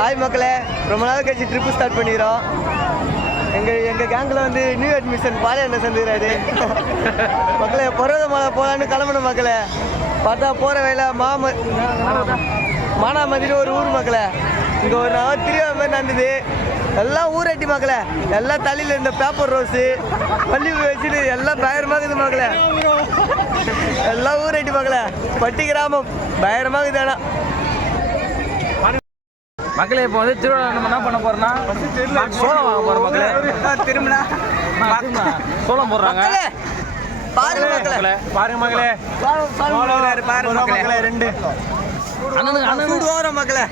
Hi மக்களே, ரொம்ப நாள் கழிச்சு ட்ரிப்பு ஸ்டார்ட் பண்ணிக்கிறோம். எங்கள் கேங்கில் வந்து நியூ அட்மிஷன் பாலிய என்ன சேர்ந்துக்கிறாரு. மக்களே பர்வதமலை போகலான்னு கிளம்பணும் மக்களே. பார்த்தா போகிற வேலை மானாமதினு ஒரு ஊர் மக்களே. இங்கே ஒரு நாள் திருவிழா மாதிரி நடந்தது. எல்லாம் ஊரட்டி மக்களே. எல்லாம் தலையில் இருந்த பேப்பர் ரோஸு பள்ளி வச்சுட்டு எல்லாம் பயங்கரமாக இருக்குது மக்களே. எல்லாம் ஊரட்டி மக்களே. பட்டி கிராமம் பயங்கரமாக இருக்குது. ஆனால் மக்களே இப்போ வந்து திருவிழா நம்ம என்ன பண்ண போறோம்னா சோளம் வாங்க போறோம் மக்களே. திரும்பினா சோளம் போடுறாங்க. பாருங்க மக்களே, பாருங்க மக்களே, பாருங்க மக்களே. ரெண்டு அண்ணனுக்கு சூடு ஓரம் மக்களே.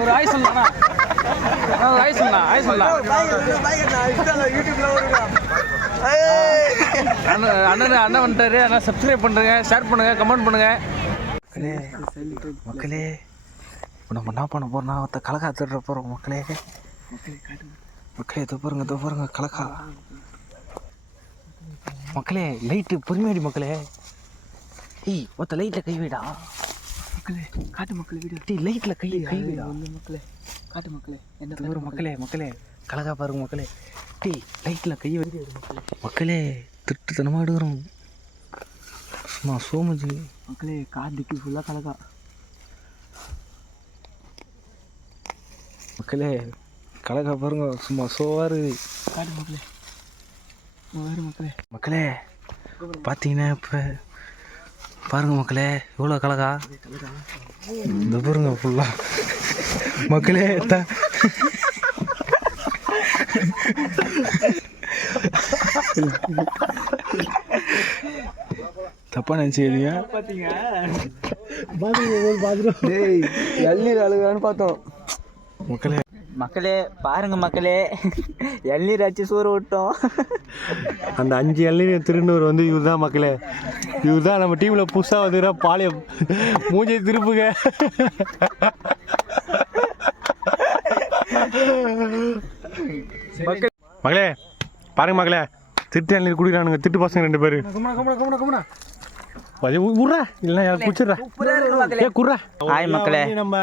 ஒரு ஆய் சொல்லலாம், ஒரு ஆய் சொல்லலாம், ஆய் சொல்லலாம். அண்ணன் வந்துட்டாரு. அண்ணன் சப்ஸ்கிரைப் பண்ணுங்க, ஷேர் பண்ணுங்க, கமெண்ட் பண்ணுங்க மக்களே. இப்போ நம்ம என்ன பண்ண போறோம்னா கலக்கா திருட போகிறோம் மக்களே. மக்களே இதோ பாருங்க கலக்கா மக்களே. லைட்டு பொறுமையாடி மக்களே. ஏய் ஒருத்த லைட்டில் கை வைடா மக்களே. காட்டு மக்களே வீடு. டீ லைட்டில் கை வைடா மக்களே. காட்டு மக்களே என்ன வரும் மக்களே. கலக்கா பாருங்க மக்களே. டீ லைட்டில் கை வை மக்களே. திட்டுத்தனமாக எடுக்கிறோம் சும்மா சோமஜி மக்களே. காட்டுக்கு ஃபுல்லாக கலக்கா மக்களே. கலக்கா பாருங்க சும்மா சோவாரு. காட்டு மக்களே, மக்களே பார்த்தீங்கன்னா இப்போ பாருங்க மக்களே இவ்வளோ கலக்கா. இந்த பாருங்க ஃபுல்லாக மக்களே. தப்பா நினச்சிக்கிறீங்க. எள்ளீர் அழுகான்னு பார்த்தோம் மக்களே. பாருங்க மக்களே, எள்ளீர் அச்சு சோறு விட்டோம். அந்த 5 இளநீர் திருநூறு வந்து இவர் தான் மக்களே. இவர் தான் நம்ம டீமில் புதுசாக வந்துடுற பாளையம். மூஞ்சி திருப்புங்க மக்களே. பாருங்க மக்களே, திருட்டு இளநீர் குடிக்கிறானுங்க. திட்டு பசங்க 2 பேர். உர்றா இல்லைன்னா குடிச்சிடுறா. குர்றா. ஹாய் மக்களே, நம்ம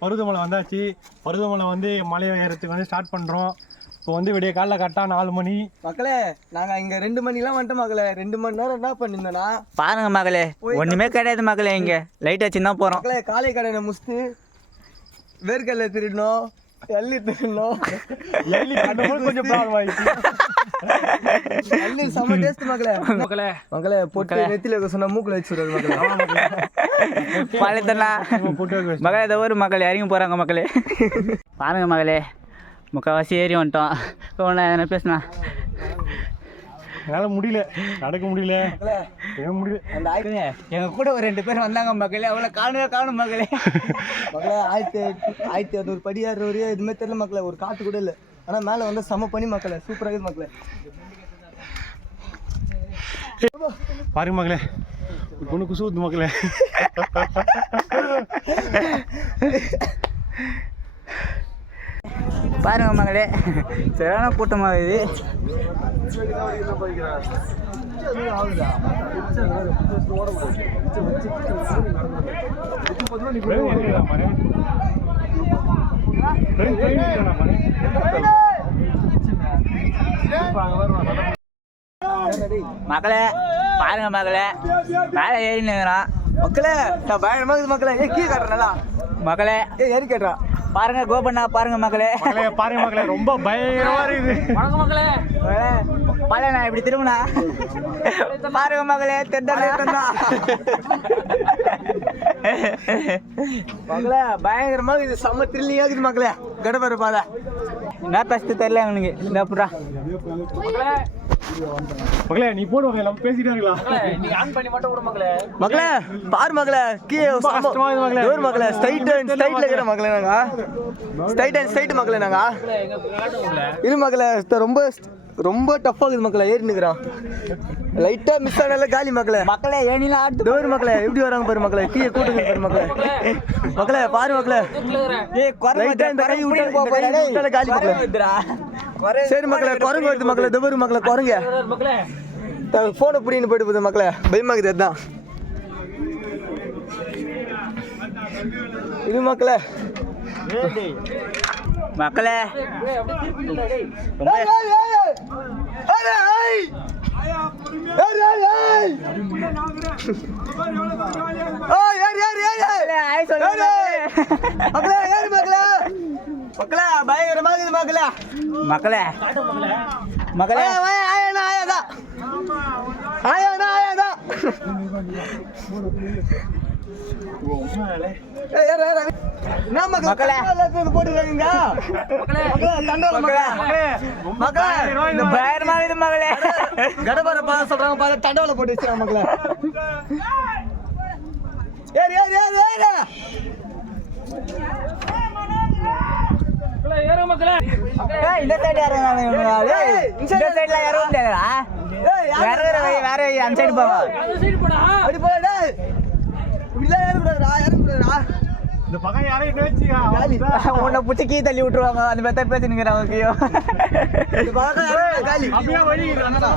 பருவதமலை வந்தாச்சு. பருவதமலை வந்து மலையை ஏறத்துக்கு வந்து ஸ்டார்ட் பண்ணுறோம். இப்போ வந்து விடிய காலைல கரெக்டாக 4 மணி மக்களே. நாங்கள் இங்கே 2 மணிலாம் வந்துட்டோம் மக்களே. 2 மணி நேரம் என்ன பண்ணியிருந்தோன்னா பாருங்க மக்களே, ஒன்றுமே கிடையாது மக்களே. இங்கே லைட் வச்சு தான் போகிறோம் மக்களே. காலை கடையை முடிச்சுட்டு வேர்க்கடலை திருடணும், எள்ளி திருடணும். கொஞ்சம் ப்ராப்ளம் ஆயிடுச்சு. எள்ளி செம்ம டேஸ்ட் மக்களே. மக்களே போட்டு நெத்தில வைக்க சொன்னா மூக்கில் வச்சுருவாரு மக்களே. பழத்தண்ணா மக்களே. இதை ஒரு மக்களே இறங்கி போகிறாங்க மக்களே. பாருங்க மக்களே, முக்கால்வாசி ஏறி வந்துட்டோம். இப்போ என்ன பேசுனா என்னால் முடியல, நடக்க முடியல. அந்த எங்க கூட ஒரு 2 பேர் வந்தாங்க மக்களே. அவங்கள காணும் மக்களே. மக்களே 1600 படி ஏறுற வரையும் எதுவுமே தெரியல மக்களே. ஒரு காட்டு கூட இல்லை. ஆனால் மேலே வந்து செம பண்ணி மக்களே. சூப்பராக இருக்குது மக்களே. பாருங்க மக்களே, பொண்ணு குசு ஊத்து மக்களே. பாருங்க மக்களே, சரியான கூட்டமாக இது. மக்களே பாருங்க மக்களே, மேலே ஏறி நிற்கிறான் மக்களே. நான் பயங்கரமாக இருக்குது மக்களே. கீ காட்டுறேன்டா மக்களே. ஏறி கேட்டுறான் பாருங்க கோபண்ணா. பாருங்க மக்களே, பாருங்க மக்களே, ரொம்ப பயங்கரமா இருக்குது. வணக்கம் மக்களே. பாலண்ணா இப்படி திரும்பினா பாருங்க மக்களே. தெண்டா மக்களே பயங்கரமாக இது செம்ம த்ரில்லிங்காக இருக்குது மக்களே. கடப்பாரு பாதை என்ன பேசுறது தெரியல எனக்கு. இந்த புறா மக்களே நீ போடு மக்களே, நம்ம பேசிட்டாங்களா? நீங்க ஆன் பண்ணி மட்டும் விட மக்களே. மக்களே பாரு மக்களே, கீழே டோர் மக்களே. ஸ்ட்ரைட்ல இருக்கிற மக்களே. நாங்கள் ஸ்ட்ரைட் மக்களே. நாங்கள் இரு மக்களே. ரொம்ப டஃப்பாக இருக்குது மக்களே. ஏறி நிற்கிறான். லைட்டாக மிஸ் ஆனால காலி மக்களே. மக்களே ஏனிலாம் ஆட்டு டோர் மக்களே. எப்படி வராங்க பாரு மக்களே. கீழே கூட்டுங்க பாரு மக்களே. மக்களே பாரு மக்களே. லைட்டாக இந்த கை விட்டால காலி மக்களே. சரி மக்களே, குரங்கு வருது மக்களே. டோர் மக்களே குரங்க ஃபோனை பிடின்னு போயிட்டு போகுது மக்களே. பயமாக்குது. அதுதான் இது மக்களே. மக்களே மக்களே மக்களே மக்களே கடப்பார பாத சொல்றாங்க பாரு தண்டவல போட்டு வச்சிருக்காங்க மக்களே ஏறு ஏறு ஏறு ஏறு இந்த சைடு இந்த சைடுல யாரும் முடியாதுடா வேற அந்த சைடு போங்க அப்படி போடா டேய் இல்ல ஏற கூடாதுடா ஏற கூடாதுடா இந்த பக்கம் யாரையும் பேசியா உன்னை பிடிச்சி கீ தள்ளி விட்டுருவாங்க அந்த மெத்த பேசினுங்கிறாங்க கீயோ இந்த பக்கம் ஏற காலி அப்படியே வழி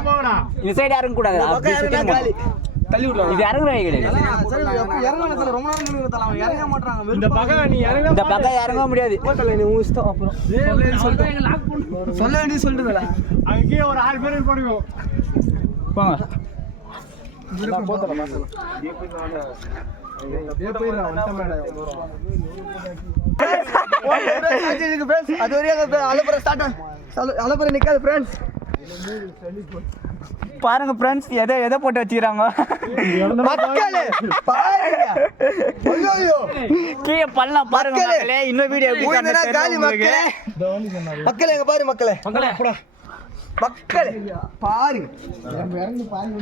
போடா இந்த சைடு இறங்க கூடாது பக்கம் ஏற காலி தள்ளி விடுவாங்க இது இறங்குற வழி கிடையாது சரி இறங்கல ரொம்ப நேரம் நின்னு தலாம் இறங்க மாட்டறாங்க இந்த பக்கம் நீ இறங்க இந்த பக்கம் இறங்க முடியாது போட்டல நீ ஊஸ்தோ அப்புறம் சொல்ல வேண்டிய சொல்றதுடா அங்கேயே ஒரு 6 பேர் போடுவோம் போங்க போட்டல மாசல அது வரையும் அலப்புற ஸ்டார்ட் அலப்புற நிக்காது ஃப்ரெண்ட்ஸ் பாருங்க ஃப்ரெண்ட்ஸ் எதை போட்டு வச்சுக்கிறாங்க மக்களே பாருங்க ஐயோ கீழே பண்ணலாம் பாருங்க மக்களே இன்னும் வீடியோ ஊய்னா காலி மக்களே மக்களே எங்க பாரு மக்களே மக்களே பாருங்க இறங்கி பாருங்க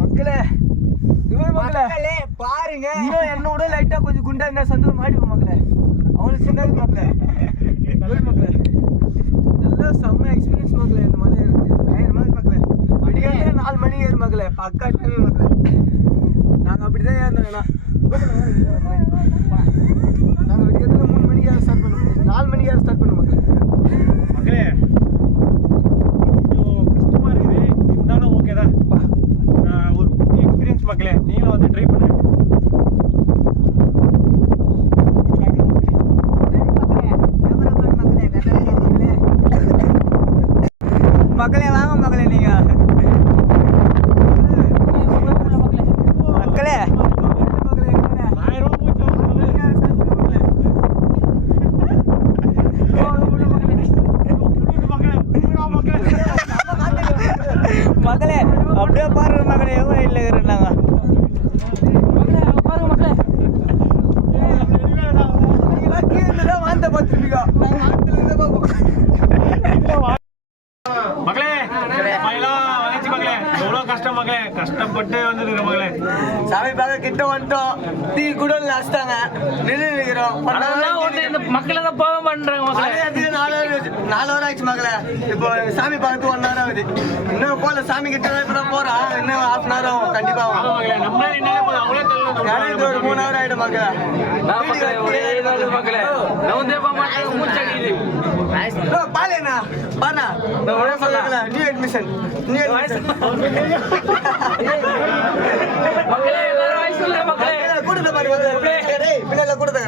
மக்களே மக்களே பாருங்க இன்னும் என்னோட லைட்டா கொஞ்சம் குண்டா இருந்தா சந்தோஷம் மாடிப்போம் மக்களே அவனுக்கு சின்னது மக்களே மக்களே நல்ல செம்ம எக்ஸ்பீரியன்ஸ் மக்களே இந்த மாதிரி பயங்கரமா மக்களே விடிய 4 மணி ஏறு மக்களே பக்கா டைம் மக்களே நாங்க அப்படிதான் ஏறினோம்னா நாங்க விடிய 3 மணிக்கு ஏற ஸ்டார்ட் பண்ணுவோம் 4 மணிக்கு ஏற ஸ்டார்ட் பண்ணுவோம் மக்களே கஷ்டமா இருக்குது இருந்தாலும் ஓகே தான் ஒரு எக்ஸ்பீரியன்ஸ் மக்களே நீங்களும் வந்து ட்ரை பண்ணுங்க மக்களே வாங்க மக்களே நீங்க மக்களே 1000 மக்களே அப்படியே பாருங்க மக்களே எவ்வளோ இல்லை இருக்கிறாங்க வாந்த பார்த்துருப்பீங்க மக்களே வந்துச்சு மக்களே எவ்வளோ கஷ்டம் மக்களே கஷ்டப்பட்டு வந்துருக்கு மக்களே சாமி பார்க்க கிட்ட வந்துட்டோம் டீ கூட லாஸ்ட்டாங்க நின்று நிற்கிறோம் மக்களை தான் போக மாட்டேறாங்க மக்களே 4 hour ஆயிடுச்சு மக்களே இப்போ சாமி பார்த்து 1 hour ஆகுது இன்னும் போல சாமி கிட்ட தான் போறோம் இன்னும் 1/2 hour ஆகும் கண்டிப்பா மக்களே நம்மளே நின்னாலே போதும் அவங்களே யாரும் ஒரு 3 hour ஆயிடும் மக்களே மக்களே நவுந்தே போக மாட்டேங்க மூச்சடிக்குது பாருண்ணா பாருண்ணா நியூ அட்மிஷன் மக்களே எல்லாரும் வாய்ஸ் சொல்லுங்க மக்களே கூட்டத்தை பாருங்க பின்னால கூட்டத்தை